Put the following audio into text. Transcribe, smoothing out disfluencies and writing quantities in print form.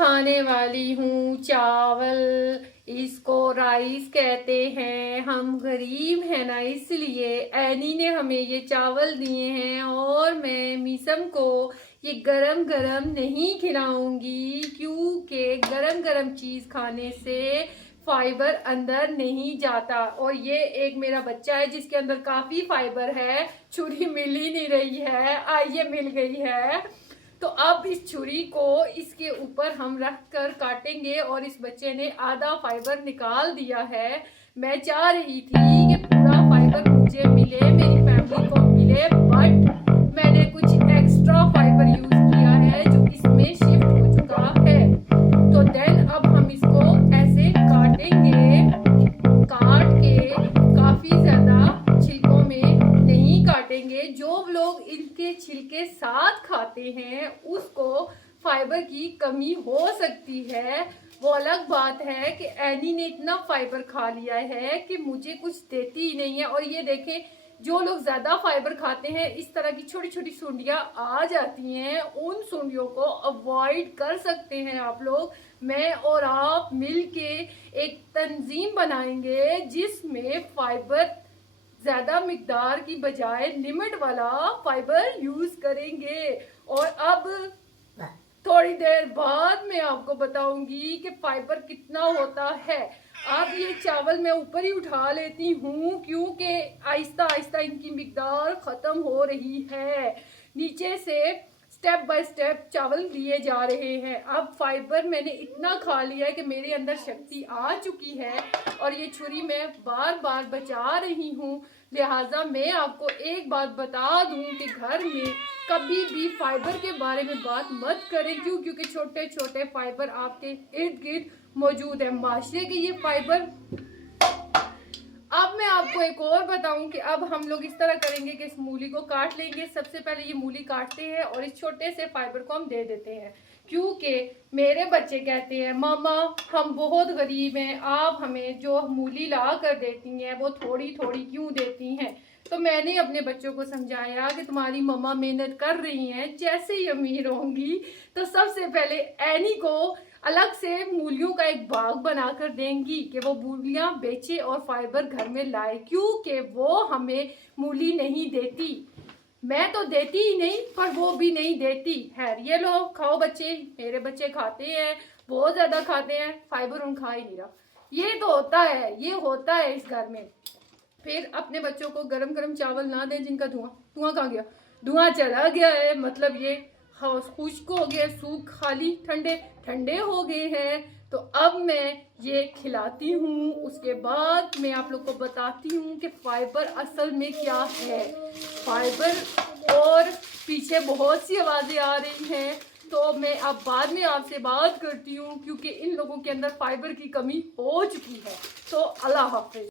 खाने वाली हूँ चावल। इसको राइस कहते हैं। हम गरीब हैं ना, इसलिए एनी ने हमें ये चावल दिए हैं और मैं मीसम को ये गरम गरम नहीं खिलाऊंगी, क्योंकि गरम गरम चीज खाने से फाइबर अंदर नहीं जाता। और ये एक मेरा बच्चा है जिसके अंदर काफी फाइबर है। छुरी मिल ही नहीं रही है, आइए मिल गई है। तो अब इस छुरी को इसके ऊपर हम रख कर काटेंगे और इस बच्चे ने आधा फाइबर निकाल दिया है। मैं चाह रही थी कि पूरा फाइबर मुझे मिले, मेरी फैमिली को मिले, बट मैंने कुछ एक्स्ट्रा फाइबर यूज किया है जो इसमें शिफ्ट हो चुका है। तो देन अब हम इसको ऐसे काटेंगे। काट के काफी ज्यादा छिलकों में नहीं काटेंगे। जो लोग इनके छिलके साथ खाते हैं उसको फाइबर की कमी हो सकती है। वो अलग बात है कि एनी ने इतना फाइबर खा लिया है कि मुझे कुछ देती ही नहीं है। और ये देखें, जो लोग ज्यादा फाइबर खाते हैं इस तरह की छोटी छोटी सुंडियां आ जाती हैं, उन सुंडियों को अवॉइड कर सकते हैं आप लोग। मैं और आप मिलके एक तंजीम बनाएंगे जिसमें फाइबर ज्यादा मिकदार की बजाय लिमिट वाला फाइबर यूज करेंगे। और अब थोड़ी देर बाद मैं आपको बताऊंगी कि फाइबर कितना होता है। अब ये चावल मैं ऊपर ही उठा लेती हूँ क्योंकि आहिस्ता आहिस्ता इनकी मिकदार खत्म हो रही है। नीचे से स्टेप बाय स्टेप चावल लिए जा रहे हैं। अब फाइबर मैंने इतना खा लिया है कि मेरे अंदर शक्ति आ चुकी है और ये छुरी मैं बार बार बचा रही हूँ। लिहाजा मैं आपको एक बात बता दूं कि घर में कभी भी फाइबर के बारे में बात मत करें। क्योंकि छोटे छोटे फाइबर आपके इर्द गिर्द मौजूद है, माशरे के ये फाइबर। अब मैं आपको एक और बताऊं कि अब हम लोग इस तरह करेंगे कि इस मूली को काट लेंगे। सबसे पहले ये मूली काटते हैं और इस छोटे से फाइबर को हम दे देते हैं, क्योंकि मेरे बच्चे कहते हैं मामा हम बहुत गरीब हैं, आप हमें जो मूली ला कर देती हैं वो थोड़ी थोड़ी क्यों देती हैं। तो मैंने अपने बच्चों को समझाया कि तुम्हारी मम्मा मेहनत कर रही हैं, जैसे ही अमीर होंगी तो सबसे पहले एनी को अलग से मूलियों का एक बाग बनाकर देंगी कि वो मूलियां बेचे और फाइबर घर में लाए, क्योंकि वो हमें मूली नहीं देती। मैं तो देती ही नहीं पर वो भी नहीं देती है। ये लो खाओ बच्चे, मेरे बच्चे खाते हैं, बहुत ज्यादा खाते हैं, फाइबर उन खा ही नहीं रहा। ये तो होता है, ये होता है इस घर में। फिर अपने बच्चों को गरम गरम चावल ना दें जिनका धुआं कहाँ गया, धुआं चला गया है, मतलब ये खुश्क हो गए, सूख खाली ठंडे ठंडे हो गए हैं। तो अब मैं ये खिलाती हूँ, उसके बाद मैं आप लोग को बताती हूँ कि फाइबर असल में क्या है। फाइबर और पीछे बहुत सी आवाजें आ रही हैं तो मैं अब बाद में आपसे बात करती हूँ, क्योंकि इन लोगों के अंदर फाइबर की कमी हो चुकी है। तो अल्लाह हाफिज।